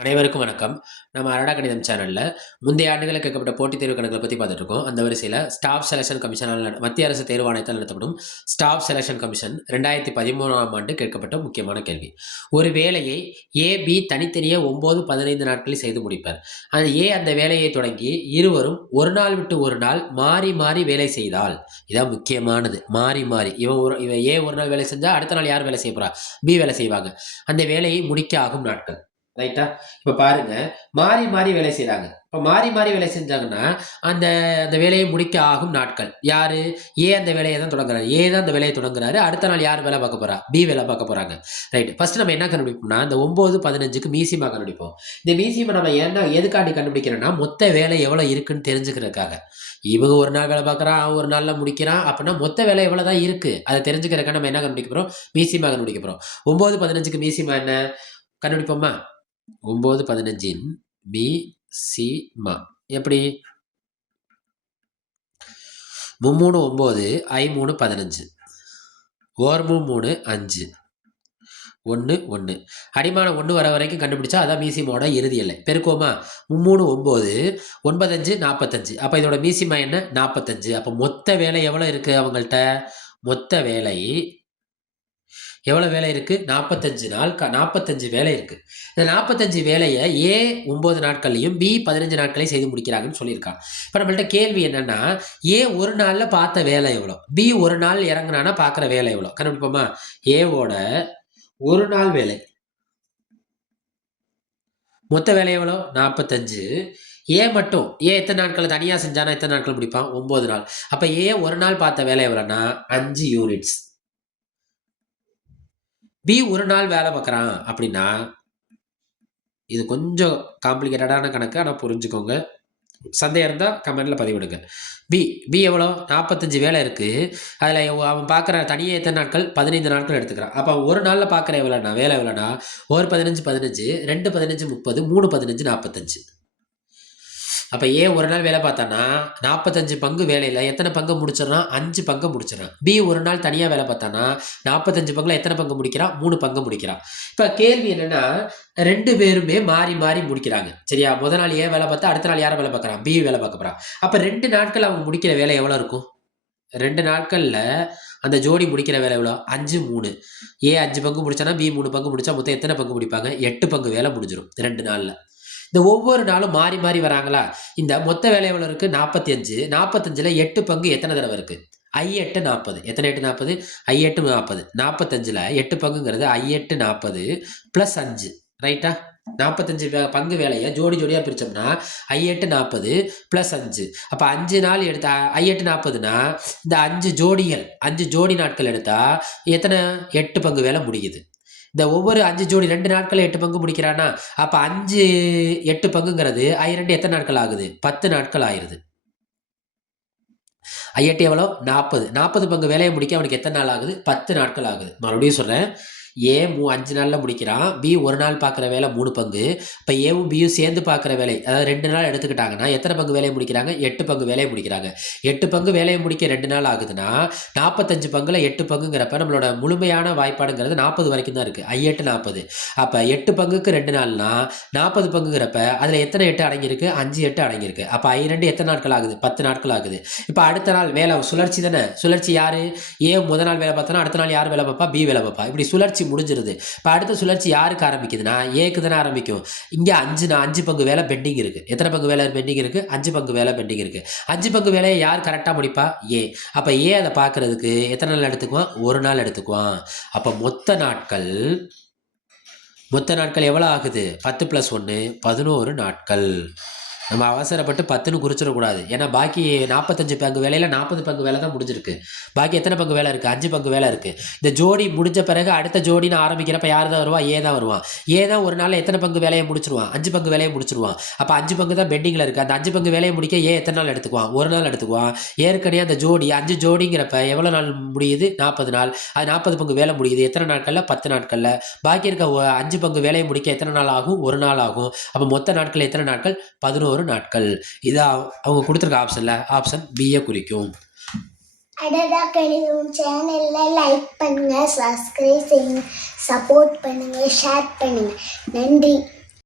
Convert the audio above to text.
அனைவருக்கும் வணக்கம். நம்ம அரடா கணிதம் சேனல்ல முந்தைய ஆண்டுகளில் கேட்கப்பட்ட போட்டித் தேர்வு கணக்குகளை பத்தி பார்த்துட்டு இருக்கோம். அந்த வரிசையில ஸ்டாஃப் செலக்ஷன் கமிஷனால் மத்திய அரசு தேர்வு ஆணையத்தால் நடத்தப்படும் ஸ்டாஃப் செலக்ஷன் கமிஷன் 2013ஆம் ஆண்டு கேட்கப்பட்ட முக்கியமான கேள்வி. ஒரு வேலையை ஏ, பி தனித்தனியே 9, 15 நாட்களில் செய்து முடிப்பர். அந்த வேலையை தொடங்கி இருவரும் ஒரு நாள் விட்டு ஒரு நாள் மாறி மாறி வேலை செய்தால், இதான் முக்கியமானது. மாறி மாறி இவன் ஏ ஒரு நாள் வேலை செஞ்சா அடுத்த நாள் யார் வேலை செய்ய போறா? பி வேலை செய்வாங்க. அந்த வேலையை முடிக்க ஆகும் நாட்கள். ரைட்டா? இப்ப பாருங்க, மாறி மாறி வேலை செய்றாங்க. இப்ப மாறி மாறி வேலை செஞ்சாங்கன்னா, அந்த அந்த வேலையை முடிக்க ஆகும் நாட்கள். யாரு? ஏ அந்த வேலைய தான் தொடங்குறாரு. ஏ தான் அந்த வேலைய தொடங்குறாரு. அடுத்த நாள் யார் வேலை பார்க்க போறா? பி வேலை பார்க்க போறாங்க. ரைட். ஃபர்ஸ்ட் நம்ம என்ன கண்டுபிடிப்போம்னா, இந்த 9, 15க்கு மீசிமா கண்டுபிடிப்போம். இந்த மீசிமா நம்ம எதுக்காண்டி கண்டுபிடிக்கிறோம்னா, மொத்த வேலை எவ்வளவு இருக்குன்னு தெரிஞ்சுக்கிறதுக்காக. இவங்க ஒரு நாள் வேலை பார்க்குறான், அவன் ஒரு நாள்ல முடிக்கிறான். அப்படின்னா மொத்த வேலை எவ்வளவு தான் இருக்கு? அத தெரிஞ்சுக்கிறதுக்காக நம்ம என்ன கண்டுபிடிக்க போறோம்? மீசிமா கண்டுபிடிக்க போறோம். 9, 15க்கு மீசிமா என்ன? கண்டுபிடிப்போமா? 9, 15ன் மீ சி மா எப்படி? 3 9 5 15 ஓர்மு 3 5 1 1 அடிமானம் 1 வர வரைக்கும் கண்டுபிடிச்சா அதான் மீசிமாவோட இறுதி எல்லை. பெருக்குவோமா? 3 9 95 45. அப்ப இதோட மீசிமா என்ன? 45. அப்ப மொத்த வேலை எவ்வளவு இருக்கு அவங்கள்ட்ட? மொத்த வேலை எவ்வளவு வேலை இருக்கு? 45 வேலை இருக்கு. இந்த 45 வேலைய ஏ 9 நாட்கள்லயும் பி 15 நாட்களையும் செய்து முடிக்கிறாங்கன்னு சொல்லியிருக்கான். இப்ப நம்மள்ட்ட கேள்வி என்னன்னா, ஏ ஒரு நாள்ல பார்த்த வேலை எவ்வளோ? பி ஒரு நாள் இறங்குனானா பார்க்குற வேலை எவ்வளோ? கண்டுபிடிப்போமா? ஏவோட ஒரு நாள் வேலை மொத்த வேலை எவ்வளோ? 45. ஏ மட்டும் எத்தனை நாட்கள் தனியா செஞ்சானா எத்தனை நாட்கள் முடிப்பான்? 9 நாள். அப்ப ஏ ஒரு நாள் பார்த்த வேலை எவ்வளோன்னா 5 யூனிட்ஸ். பி ஒரு நாள் வேலை பார்க்குறான் அப்படின்னா, இது கொஞ்சம் காம்ப்ளிகேட்டடான கணக்கு. ஆனால் புரிஞ்சுக்கோங்க. சந்தேகம் இருந்தால் கமெண்ட்ல பதிவிடுங்க. பி பி எவ்வளோ? 45 வேலை இருக்கு. அதில் அவன் பார்க்குற தனியே எத்தனை நாட்கள்? 15 நாட்கள் எடுத்துக்கிறான். அப்போ அவன் ஒரு நாளில் பார்க்குற வேலை எவ்வளோனா, ஒரு 15 15, 2 15 30, 3 15 45. அப்ப ஏ ஒரு நாள் வேலை பார்த்தான்னா 45 பங்கு வேலையில எத்தனை பங்கு முடிச்சிடறான்? 5 பங்கு முடிச்சிடறான். பி ஒரு நாள் தனியா வேலை பார்த்தான்னா 45 பங்குல எத்தனை பங்கு முடிக்கிறான்? 3 பங்கு முடிக்கிறான். இப்ப கேள்வி என்னன்னா, 2 பேருமே மாறி மாறி முடிக்கிறாங்க. சரியா? முதல் நாள் ஏ வேலை பார்த்தா அடுத்த நாள் யாரை வேலை பார்க்குறான்? பி வேலை பார்க்க போறான். அப்ப 2 நாட்கள் அவங்க முடிக்கிற வேலை எவ்வளவு இருக்கும்? 2 நாட்கள்ல அந்த ஜோடி முடிக்கிற வேலை எவ்வளோ? 5 3. ஏ 5 பங்கு முடிச்சானா பி 3 பங்கு முடிச்சா மொத்தம் எத்தனை பங்கு முடிப்பாங்க? 8 பங்கு வேலை முடிஞ்சிடும் 2 நாள்ல. இந்த ஒவ்வொரு நாளும் மாறி மாறி வராங்களா? இந்த மொத்த வேலை எவ்வளவு இருக்கு? 45. 45ல 8 பங்கு எத்தனை தடவை இருக்கு? I8 40. எத்தனை 8 40? I8 40. 45ல 8 பங்குங்கிறது I8 40 plus 5. ரைட்டா? 45 பங்கு வேலையை ஜோடி ஜோடியா பிரிச்சோம்னா I8 40 பிளஸ் 5. அப்ப 5 நாள் எடுத்தா I8 40னா இந்த 5 ஜோடிகள் 5 ஜோடி நாட்கள் எடுத்தா எத்தனை? 8 பங்கு வேலை முடியுது. இந்த ஒவ்வொரு 5 ஜோடி 2 நாட்கள் 8 பங்கு முடிக்கிறானா, அப்ப 5 8 பங்குங்கிறது I2 எத்தனை நாட்கள் ஆகுது? 10 நாட்கள் ஆயிருது. I8 எவ்வளோ? 40. 40 பங்கு வேலையை முடிக்க அவனுக்கு எத்தனை நாள் ஆகுது? 10 நாட்கள் ஆகுது. மறுபடியும் சொல்றேன். ஏ 5 நாள்ல முடிக்கிறான். பி ஒரு நாள் பார்க்குற வேலை 3 பங்கு. இப்போ ஏவும் பியும் சேர்ந்து பார்க்குற வேலை, அதாவது 2 நாள் எடுத்துக்கிட்டாங்கன்னா எத்தனை பங்கு வேலையை முடிக்கிறாங்க? 8 பங்கு வேலையை முடிக்கிறாங்க. 8 பங்கு வேலையை முடிக்க 2 நாள் ஆகுதுன்னா 45 பங்குல 8 பங்குங்கிறப்ப நம்மளோட முழுமையான வாய்ப்பாடுங்கிறது 40 வரைக்கும் தான் இருக்கு. I8 40. அப்ப 8 பங்குக்கு 2 நாள்னா 40 பங்குங்கிறப்ப அதுல எத்தனை 8 அடங்கியிருக்கு? 5 8 அடங்கியிருக்கு. அப்ப I2 எத்தனை நாட்கள் ஆகுது? 10 நாட்கள் ஆகுது. இப்ப அடுத்த நாள் வேலை சுழற்சி தானே. சுழற்சி யாரு? ஏ முதல் நாள் வேலை பார்த்தா அடுத்த நாள் யார் வேலை பார்ப்பா? பி வேலை பார்ப்பா. இப்படி சுழற்சி முடிஞ்சிருது. இப்ப அடுத்த சுழற்சி யாருக்கு ஆரம்பிக்குதுன்னா ஏக்கு தானே ஆரம்பிக்கும். இங்க 5 பங்கு வேலை பெண்டிங் இருக்கு. எத்தனை பங்கு வேலை பெண்டிங் இருக்கு? 5 பங்கு வேலை பெண்டிங் இருக்கு. 5 பங்கு வேலையை யார் கரெக்டா முடிப்பா? ஏ. அப்ப ஏ அதை பார்க்கறதுக்கு எத்தனை நாள் எடுத்துக்குவான்? ஒரு நாள் எடுத்துக்குவான். அப்ப மொத்த நாட்கள் எவ்வளவு ஆகுது? 10 + 1 11 நாட்கள். நம்ம அவசரப்பட்டு 10ன்னு குறிச்சிடக்கூடாது. ஏன்னா பாக்கி 45 பங்கு வேலையில 40 பங்கு வேலை தான் முடிஞ்சிருக்கு. பாக்கி எத்தனை பங்கு வேலை இருக்கு? 5 பங்கு வேலை இருக்கு. இந்த ஜோடி முடிஞ்ச பிறகு அடுத்த ஜோடின்னு ஆரம்பிக்கிறப்ப யார் தான் வருவா? ஏ தான் வருவான். ஏ தான் ஒரு நாள் எத்தனை பங்கு வேலையை முடிச்சிருவான்? 5 பங்கு வேலையை முடிச்சிருவான். அப்ப 5 பங்கு தான் பெண்டிங்ல இருக்கு. அந்த 5 பங்கு வேலையை முடிக்க ஏ எத்தனை நாள் எடுத்துக்குவான்? ஒரு நாள் எடுத்துக்குவான். ஏற்கனவே அந்த ஜோடி 5 ஜோடிங்கிறப்ப எவ்வளவு நாள் முடியுது? 40 நாள். அது 40 பங்கு வேலை முடியுது எத்தனை நாட்கள்ல? 10 நாட்கள்ல. பாக்கி இருக்க 5 பங்கு வேலையை முடிக்க எத்தனை நாள் ஆகும்? ஒரு நாள் ஆகும். அப்ப மொத்த நாட்கள் எத்தனை நாட்கள்? 11 நாட்கள். இது அவங்க கொடுத்திருக்க ஆப்ஷன்ல ஆப்ஷன் B குறிக்கும். அரடா கணிதம் சேனல்ல லைக் பண்ணுங்க, சப்ஸ்கிரைப் செய்யுங்க, சப்போர்ட் பண்ணுங்க, ஷேர் பண்ணுங்க. நன்றி.